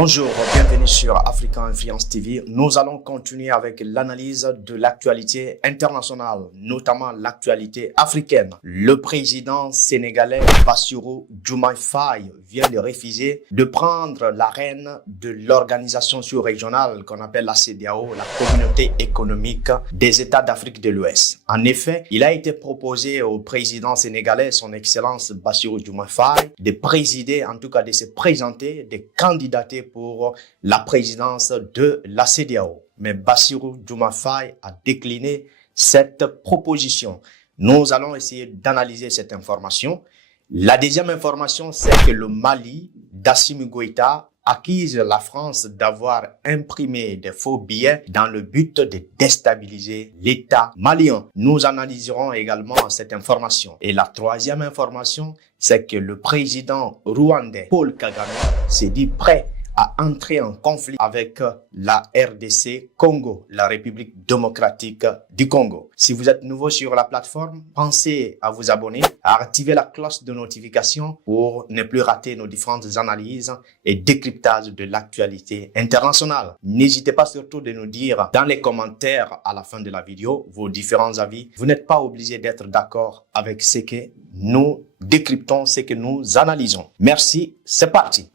Bonjour, bienvenue sur African Influence TV. Nous allons continuer avec l'analyse de l'actualité internationale, notamment l'actualité africaine. Le président sénégalais Bassirou Diomaye Faye vient de refuser de prendre l'arène de l'organisation sous-régionale qu'on appelle la CEDEAO, la Communauté économique des États d'Afrique de l'Ouest. En effet, il a été proposé au président sénégalais, son Excellence Bassirou Diomaye Faye, de présider, en tout cas de se présenter, de candidater pour la présidence de la CEDEAO. Mais Bassirou Diomaye Faye a décliné cette proposition. Nous allons essayer d'analyser cette information. La deuxième information, c'est que le Mali d'Assimi Goïta accuse la France d'avoir imprimé des faux billets dans le but de déstabiliser l'État malien. Nous analyserons également cette information. Et la troisième information, c'est que le président rwandais Paul Kagame s'est dit prêt à entrer en conflit avec la RDC Congo, la République démocratique du Congo. Si vous êtes nouveau sur la plateforme, pensez à vous abonner, à activer la cloche de notification pour ne plus rater nos différentes analyses et décryptages de l'actualité internationale. N'hésitez pas surtout de nous dire dans les commentaires à la fin de la vidéo vos différents avis. Vous n'êtes pas obligé d'être d'accord avec ce que nous décryptons, ce que nous analysons. Merci, c'est parti.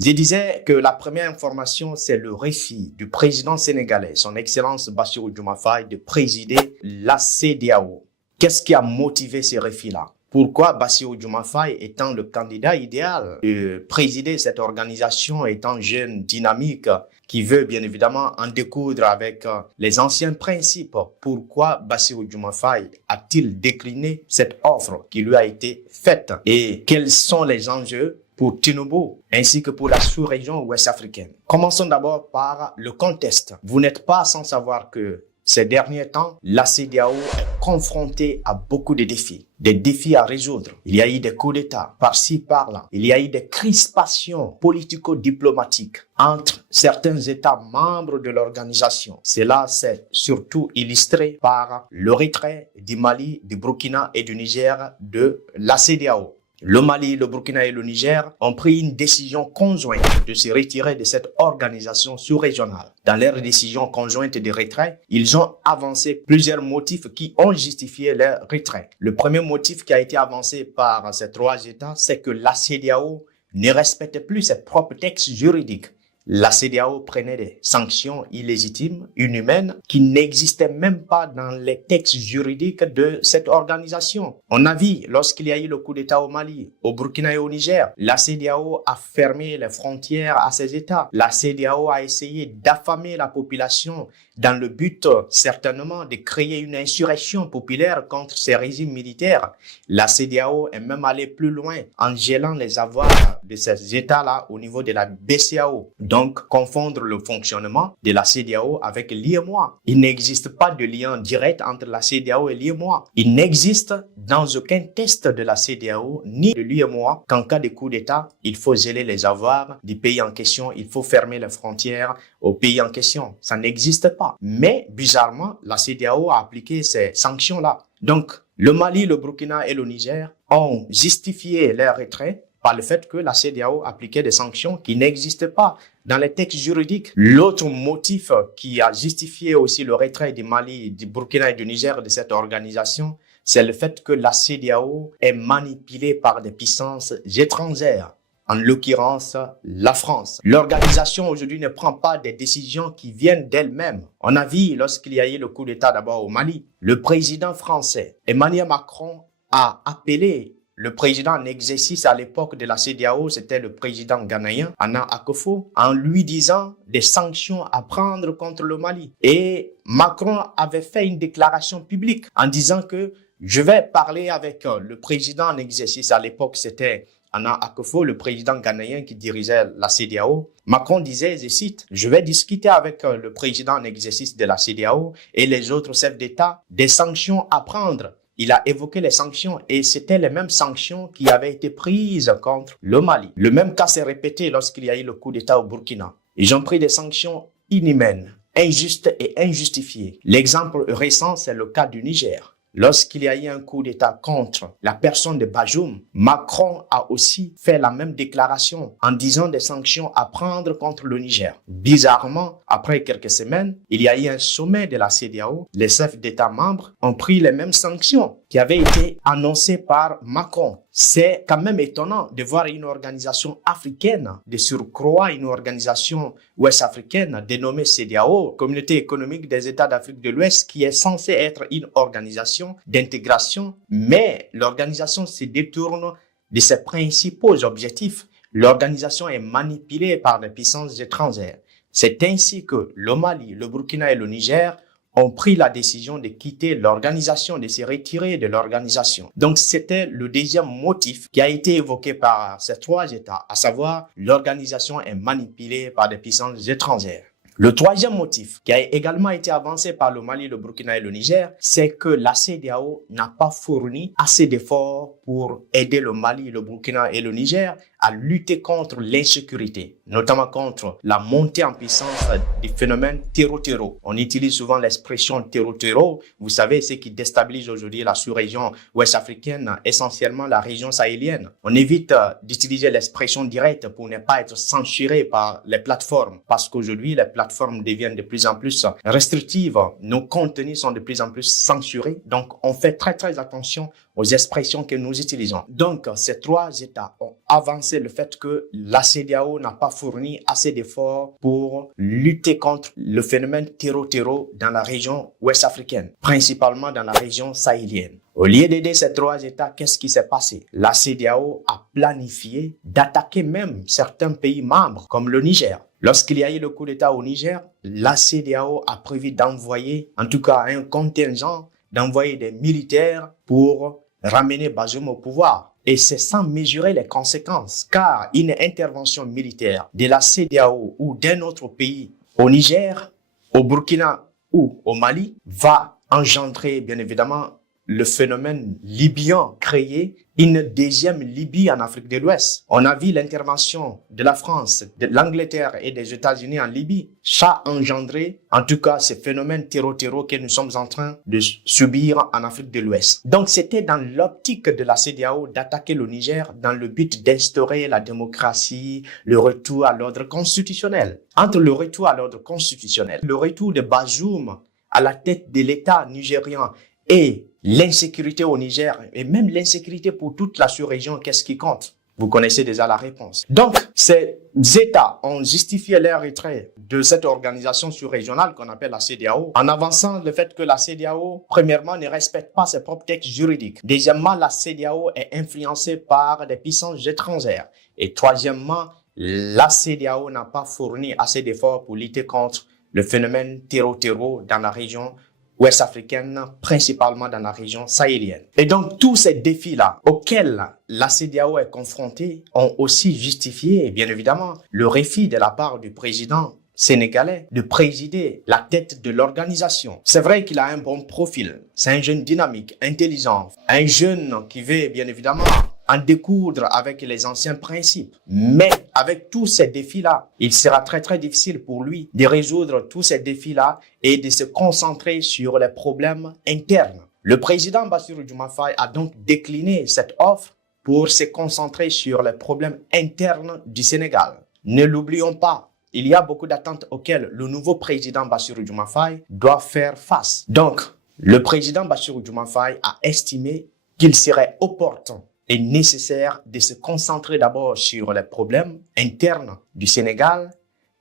Je disais que la première information, c'est le refus du président sénégalais, son Excellence Bassirou Diomaye Faye, de présider la CEDEAO. Qu'est-ce qui a motivé ce refus-là? Pourquoi Bassirou Diomaye Faye, étant le candidat idéal de présider cette organisation, étant jeune, dynamique, qui veut bien évidemment en découdre avec les anciens principes, pourquoi Bassirou Diomaye Faye a-t-il décliné cette offre qui lui a été faite? Et quels sont les enjeux pour Tinubu, ainsi que pour la sous-région ouest-africaine? Commençons d'abord par le contexte. Vous n'êtes pas sans savoir que ces derniers temps, la CEDEAO est confrontée à beaucoup de défis. Des défis à résoudre. Il y a eu des coups d'État par-ci, par-là. Il y a eu des crispations politico-diplomatiques entre certains États membres de l'organisation. Cela s'est surtout illustré par le retrait du Mali, du Burkina et du Niger de la CEDEAO. Le Mali, le Burkina et le Niger ont pris une décision conjointe de se retirer de cette organisation sous-régionale. Dans leur décision conjointe de retrait, ils ont avancé plusieurs motifs qui ont justifié leur retrait. Le premier motif qui a été avancé par ces trois États, c'est que la CEDEAO ne respecte plus ses propres textes juridiques. La CEDEAO prenait des sanctions illégitimes, inhumaines, qui n'existaient même pas dans les textes juridiques de cette organisation. On a vu, lorsqu'il y a eu le coup d'État au Mali, au Burkina et au Niger, la CEDEAO a fermé les frontières à ces États. La CEDEAO a essayé d'affamer la population dans le but, certainement, de créer une insurrection populaire contre ces régimes militaires. La CEDEAO est même allée plus loin en gelant les avoirs de ces États-là au niveau de la BCEAO. Donc, confondre le fonctionnement de la CEDEAO avec l'UEMOA. Il n'existe pas de lien direct entre la CEDEAO et l'UEMOA. Il n'existe dans aucun test de la CEDEAO ni de l'UEMOA qu'en cas de coup d'État, il faut geler les avoirs du pays en question, il faut fermer les frontières au pays en question. Ça n'existe pas. Mais, bizarrement, la CEDEAO a appliqué ces sanctions-là. Donc, le Mali, le Burkina et le Niger ont justifié leur retrait par le fait que la CEDEAO appliquait des sanctions qui n'existaient pas dans les textes juridiques. L'autre motif qui a justifié aussi le retrait du Mali, du Burkina et du Niger de cette organisation, c'est le fait que la CEDEAO est manipulée par des puissances étrangères, en l'occurrence la France. L'organisation aujourd'hui ne prend pas des décisions qui viennent d'elle-même. On a vu lorsqu'il y a eu le coup d'État d'abord au Mali, le président français Emmanuel Macron a appelé le président en exercice à l'époque de la CEDEAO, c'était le président ghanéen, Nana Akufo, en lui disant des sanctions à prendre contre le Mali. Et Macron avait fait une déclaration publique en disant que je vais parler avec le président en exercice. À l'époque, c'était Nana Akufo, le président ghanéen qui dirigeait la CEDEAO. Macron disait, je cite, « Je vais discuter avec le président en exercice de la CEDEAO et les autres chefs d'État des sanctions à prendre. » Il a évoqué les sanctions et c'était les mêmes sanctions qui avaient été prises contre le Mali. Le même cas s'est répété lorsqu'il y a eu le coup d'État au Burkina. Ils ont pris des sanctions inhumaines, injustes et injustifiées. L'exemple récent, c'est le cas du Niger. lorsqu'il y a eu un coup d'État contre la personne de Bazoum, Macron a aussi fait la même déclaration en disant des sanctions à prendre contre le Niger. Bizarrement, après quelques semaines, il y a eu un sommet de la CEDEAO. Les chefs d'État membres ont pris les mêmes sanctions qui avaient été annoncées par Macron. C'est quand même étonnant de voir une organisation africaine, de surcroît une organisation ouest-africaine dénommée CEDEAO, Communauté économique des États d'Afrique de l'Ouest, qui est censée être une organisation d'intégration, mais l'organisation se détourne de ses principaux objectifs. L'organisation est manipulée par des puissances étrangères. C'est ainsi que le Mali, le Burkina et le Niger ont pris la décision de quitter l'organisation, de se retirer de l'organisation. Donc, c'était le deuxième motif qui a été évoqué par ces trois États, à savoir l'organisation est manipulée par des puissances étrangères. Le troisième motif qui a également été avancé par le Mali, le Burkina et le Niger, c'est que la CEDEAO n'a pas fourni assez d'efforts pour aider le Mali, le Burkina et le Niger à lutter contre l'insécurité, notamment contre la montée en puissance du phénomène terreau-terreau. On utilise souvent l'expression terreau-terreau. Vous savez, ce qui déstabilise aujourd'hui la sous-région ouest-africaine, essentiellement la région sahélienne. On évite d'utiliser l'expression directe pour ne pas être censuré par les plateformes, parce qu'aujourd'hui, les plateformes deviennent de plus en plus restrictives. Nos contenus sont de plus en plus censurés. Donc, on fait très attention aux expressions que nous utilisons. Donc, ces trois États ont avancé le fait que la CEDEAO n'a pas fourni assez d'efforts pour lutter contre le phénomène terreau-terreau dans la région ouest-africaine, principalement dans la région sahélienne. Au lieu d'aider ces trois États, qu'est-ce qui s'est passé? La CEDEAO a planifié d'attaquer même certains pays membres, comme le Niger. Lorsqu'il y a eu le coup d'État au Niger, la CEDEAO a prévu d'envoyer, en tout cas un contingent, d'envoyer des militaires pour ramener Bazoum au pouvoir. Et c'est sans mesurer les conséquences, car une intervention militaire de la CEDEAO ou d'un autre pays au Niger, au Burkina ou au Mali va engendrer bien évidemment le phénomène libyen créé une deuxième Libye en Afrique de l'Ouest. On a vu l'intervention de la France, de l'Angleterre et des États-Unis en Libye. Ça a engendré, en tout cas, ce phénomène terreau-terreau que nous sommes en train de subir en Afrique de l'Ouest. Donc, c'était dans l'optique de la CEDEAO d'attaquer le Niger dans le but d'instaurer la démocratie, le retour à l'ordre constitutionnel. Entre le retour à l'ordre constitutionnel, le retour de Bazoum à la tête de l'État nigérian et l'insécurité au Niger et même l'insécurité pour toute la sous-région, qu'est-ce qui compte? Vous connaissez déjà la réponse. Donc, ces États ont justifié leur retrait de cette organisation sous-régionale qu'on appelle la CEDEAO en avançant le fait que la CEDEAO, premièrement, ne respecte pas ses propres textes juridiques. Deuxièmement, la CEDEAO est influencée par des puissances étrangères. Et troisièmement, la CEDEAO n'a pas fourni assez d'efforts pour lutter contre le phénomène terreau-terreau dans la région ouest-africaine, principalement dans la région sahélienne. Et donc, tous ces défis-là auxquels la CEDEAO est confrontée ont aussi justifié, bien évidemment, le refus de la part du président sénégalais de présider la tête de l'organisation. C'est vrai qu'il a un bon profil. C'est un jeune dynamique, intelligent, un jeune qui veut, bien évidemment, en découdre avec les anciens principes. Mais avec tous ces défis-là, il sera très difficile pour lui de résoudre tous ces défis-là et de se concentrer sur les problèmes internes. Le président Bassirou Diomaye Faye a donc décliné cette offre pour se concentrer sur les problèmes internes du Sénégal. Ne l'oublions pas, il y a beaucoup d'attentes auxquelles le nouveau président Bassirou Diomaye Faye doit faire face. Donc, le président Bassirou Diomaye Faye a estimé qu'il serait opportun et nécessaire de se concentrer d'abord sur les problèmes internes du Sénégal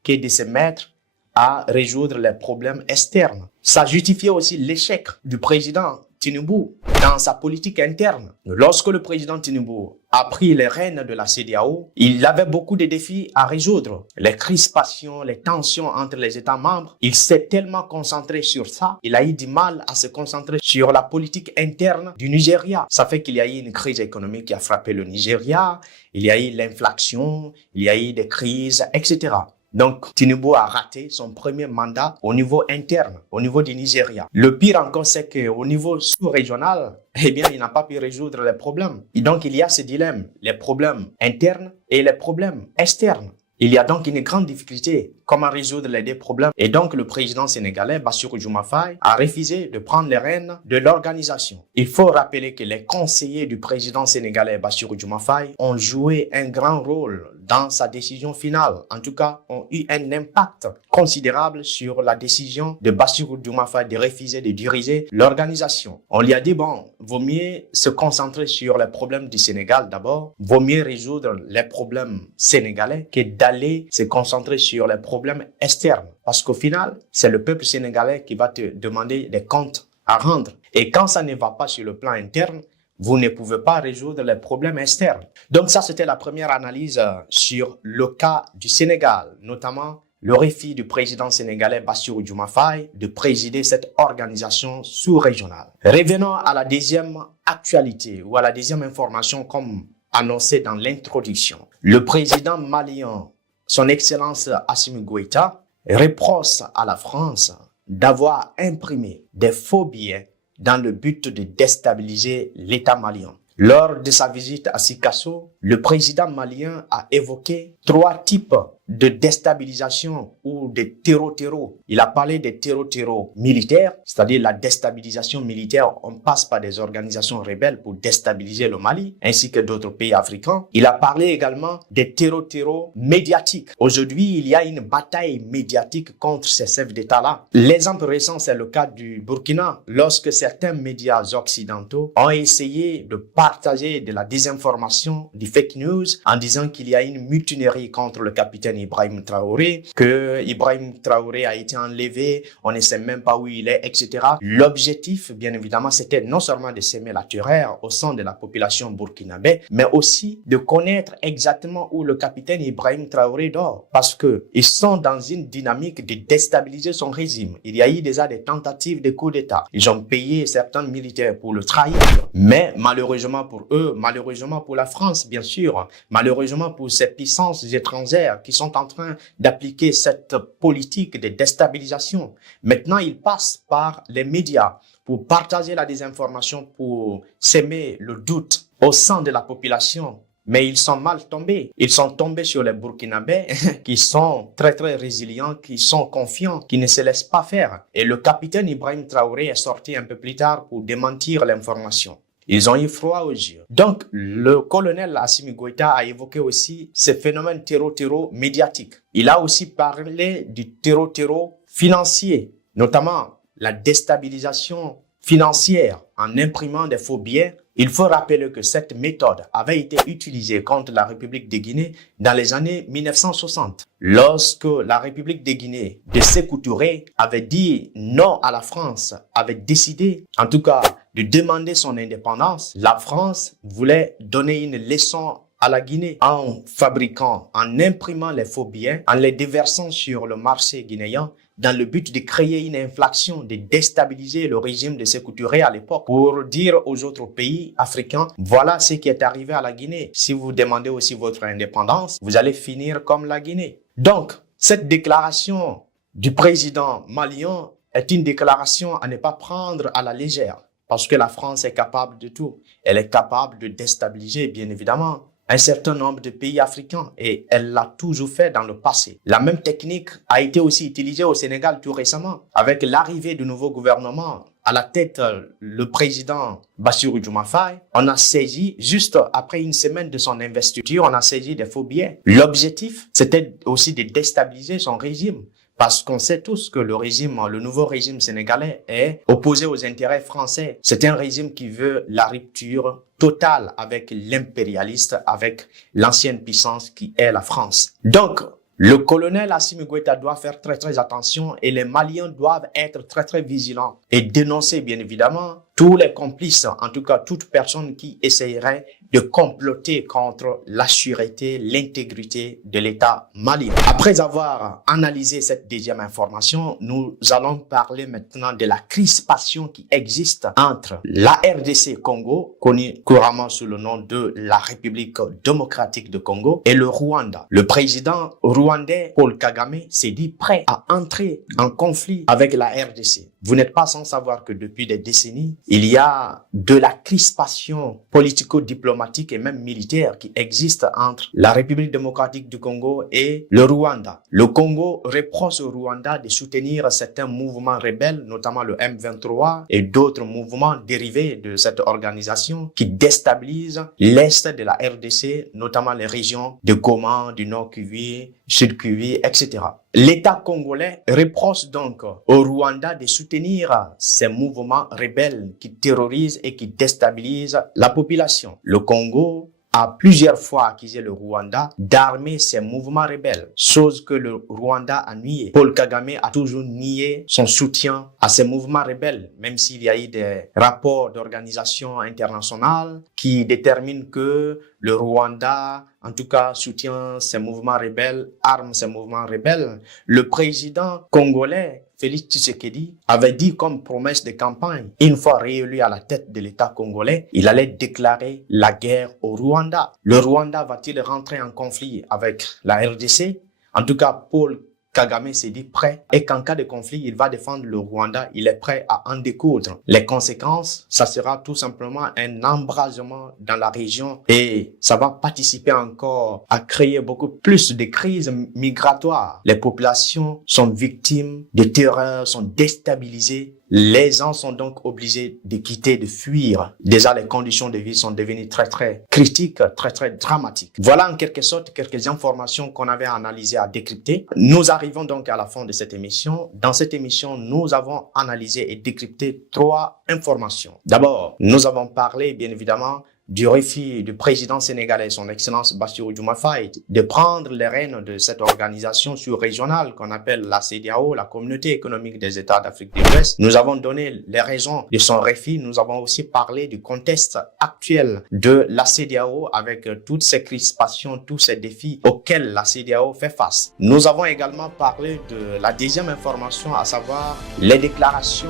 que de se mettre à résoudre les problèmes externes. Ça justifiait aussi l'échec du président Tinubu dans sa politique interne. Lorsque le président Tinubu a pris les rênes de la CEDEAO, il avait beaucoup de défis à résoudre. Les crispations, les tensions entre les États membres, il s'est tellement concentré sur ça, il a eu du mal à se concentrer sur la politique interne du Nigeria. Ça fait qu'il y a eu une crise économique qui a frappé le Nigeria, il y a eu l'inflation, il y a eu des crises, etc. Donc, Tinubu a raté son premier mandat au niveau interne, au niveau du Nigeria. Le pire encore, c'est qu'au niveau sous-régional, eh bien, il n'a pas pu résoudre les problèmes. Et donc, il y a ce dilemme, les problèmes internes et les problèmes externes. Il y a donc une grande difficulté. Comment résoudre les deux problèmes? Et donc, le président sénégalais, Bassirou Diomaye Faye, a refusé de prendre les rênes de l'organisation. Il faut rappeler que les conseillers du président sénégalais, Bassirou Diomaye Faye, ont joué un grand rôle dans sa décision finale. En tout cas, ont eu un impact considérable sur la décision de Bassirou Diomaye Faye de refuser de diriger l'organisation. On lui a dit, bon, vaut mieux se concentrer sur les problèmes du Sénégal d'abord, vaut mieux résoudre les problèmes sénégalais que d'aller se concentrer sur les problèmes externes. Parce qu'au final, c'est le peuple sénégalais qui va te demander des comptes à rendre. Et quand ça ne va pas sur le plan interne, vous ne pouvez pas résoudre les problèmes externes. Donc ça, c'était la première analyse sur le cas du Sénégal, notamment le refus du président sénégalais Bassirou Diomaye Faye de présider cette organisation sous-régionale. Revenons à la deuxième actualité ou à la deuxième information comme annoncé dans l'introduction. Le président malien, son Excellence Assimi Goïta, reproche à la France d'avoir imprimé des faux billets dans le but de déstabiliser l'État malien. Lors de sa visite à Sikasso, le président malien a évoqué 3 types de déstabilisation ou de terreau-terreau. Il a parlé des terreau-terreau militaires, c'est-à-dire la déstabilisation militaire. On passe par des organisations rebelles pour déstabiliser le Mali, ainsi que d'autres pays africains. Il a parlé également des terreau-terreau médiatiques. Aujourd'hui, il y a une bataille médiatique contre ces chefs d'État-là. L'exemple récent, c'est le cas du Burkina, lorsque certains médias occidentaux ont essayé de partager de la désinformation, du fake news, en disant qu'il y a une mutinerie contre le capitaine Ibrahim Traoré, que Ibrahim Traoré a été enlevé, on ne sait même pas où il est, etc. L'objectif, bien évidemment, c'était non seulement de semer la terreur au sein de la population burkinabé, mais aussi de connaître exactement où le capitaine Ibrahim Traoré dort, parce que ils sont dans une dynamique de déstabiliser son régime. Il y a eu déjà des tentatives de coup d'État. Ils ont payé certains militaires pour le trahir, mais malheureusement pour eux, malheureusement pour la France, bien sûr, malheureusement pour ces puissances étrangères qui sont en train d'appliquer cette politique de déstabilisation. Maintenant, ils passent par les médias pour partager la désinformation, pour semer le doute au sein de la population. Mais ils sont mal tombés. Ils sont tombés sur les Burkinabés qui sont très résilients, qui sont confiants, qui ne se laissent pas faire. Et le capitaine Ibrahim Traoré est sorti un peu plus tard pour démentir l'information. Ils ont eu froid aux yeux. Donc, le colonel Assimi Goïta a évoqué aussi ce phénomène terreau-terreau médiatique. Il a aussi parlé du terreau-terreau financier, notamment la déstabilisation financière en imprimant des faux billets. Il faut rappeler que cette méthode avait été utilisée contre la République de Guinée dans les années 1960. Lorsque la République de Guinée de Sékou Touré avait dit non à la France, avait décidé, en tout cas, de demander son indépendance, la France voulait donner une leçon à la Guinée en fabriquant, en imprimant les faux billets, en les déversant sur le marché guinéen dans le but de créer une inflation, de déstabiliser le régime de Sékou Touré à l'époque pour dire aux autres pays africains, voilà ce qui est arrivé à la Guinée. Si vous demandez aussi votre indépendance, vous allez finir comme la Guinée. Donc, cette déclaration du président malien est une déclaration à ne pas prendre à la légère parce que la France est capable de tout. Elle est capable de déstabiliser, bien évidemment, un certain nombre de pays africains et elle l'a toujours fait dans le passé. La même technique a été aussi utilisée au Sénégal tout récemment avec l'arrivée du nouveau gouvernement. À la tête, le président Bassirou Diomaye Faye, on a saisi, juste après une semaine de son investiture, on a saisi des faux billets. L'objectif, c'était aussi de déstabiliser son régime. Parce qu'on sait tous que le nouveau régime sénégalais est opposé aux intérêts français. C'est un régime qui veut la rupture totale avec l'impérialiste, avec l'ancienne puissance qui est la France. Donc, le colonel Assimi Goïta doit faire très attention et les Maliens doivent être très vigilants et dénoncer bien évidemment tous les complices, en tout cas toute personne qui essayerait de comploter contre la sûreté, l'intégrité de l'État malien. Après avoir analysé cette deuxième information, nous allons parler maintenant de la crispation qui existe entre la RDC Congo, connue couramment sous le nom de la République démocratique de Congo, et le Rwanda. Le président rwandais Paul Kagame s'est dit prêt à entrer en conflit avec la RDC. vous n'êtes pas sans savoir que depuis des décennies, il y a de la crispation politico-diplomatique et même militaire qui existe entre la République démocratique du Congo et le Rwanda. Le Congo reproche au Rwanda de soutenir certains mouvements rebelles, notamment le M23 et d'autres mouvements dérivés de cette organisation qui déstabilisent l'est de la RDC, notamment les régions de Goma, du Nord Kivu, Sud Kivu, etc. L'État congolais reproche donc au Rwanda de soutenir ces mouvements rebelles qui terrorisent et qui déstabilisent la population. Le Congo a plusieurs fois accusé le Rwanda d'armer ces mouvements rebelles, chose que le Rwanda a nié. Paul Kagame a toujours nié son soutien à ces mouvements rebelles, même s'il y a eu des rapports d'organisations internationales qui déterminent que le Rwanda, en tout cas, soutient ces mouvements rebelles, arme ces mouvements rebelles. Le président congolais, Félix Tshisekedi, avait dit comme promesse de campagne, une fois réélu à la tête de l'État congolais, il allait déclarer la guerre au Rwanda. Le Rwanda va-t-il rentrer en conflit avec la RDC? En tout cas, Paul Kagame s'est dit prêt et qu'en cas de conflit, il va défendre le Rwanda. Il est prêt à en découdre. Les conséquences, ça sera tout simplement un embrasement dans la région et ça va participer encore à créer beaucoup plus de crises migratoires. Les populations sont victimes de terreur, sont déstabilisées. Les gens sont donc obligés de quitter, de fuir. Déjà, les conditions de vie sont devenues très critiques, très dramatiques. Voilà en quelque sorte quelques informations qu'on avait analysées à décrypter. Nous arrivons donc à la fin de cette émission. Dans cette émission, nous avons analysé et décrypté 3 informations. D'abord, nous avons parlé, bien évidemment, du refus du président sénégalais, son excellence Bassirou Diomaye Faye, de prendre les rênes de cette organisation sous-régionale qu'on appelle la CEDEAO, la Communauté économique des États d'Afrique de l'Ouest. Nous avons donné les raisons de son refus. Nous avons aussi parlé du contexte actuel de la CEDEAO avec toutes ces crispations, tous ces défis auxquels la CEDEAO fait face. Nous avons également parlé de la deuxième information, à savoir les déclarations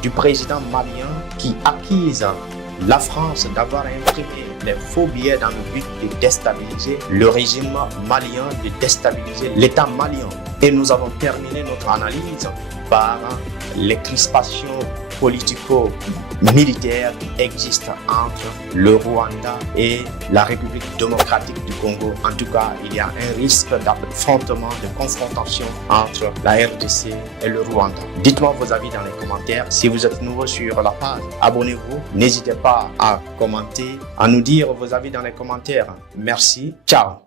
du président malien qui accuse la France d'avoir imprimé les faux billets dans le but de déstabiliser le régime malien, de déstabiliser l'État malien. Et nous avons terminé notre analyse par les crispations politico-militaires qui existent entre le Rwanda et la République démocratique du Congo. En tout cas, il y a un risque d'affrontement, de confrontation entre la RDC et le Rwanda. Dites-moi vos avis dans les commentaires. Si vous êtes nouveau sur la page, abonnez-vous. N'hésitez pas à commenter, à nous dire vos avis dans les commentaires. Merci. Ciao.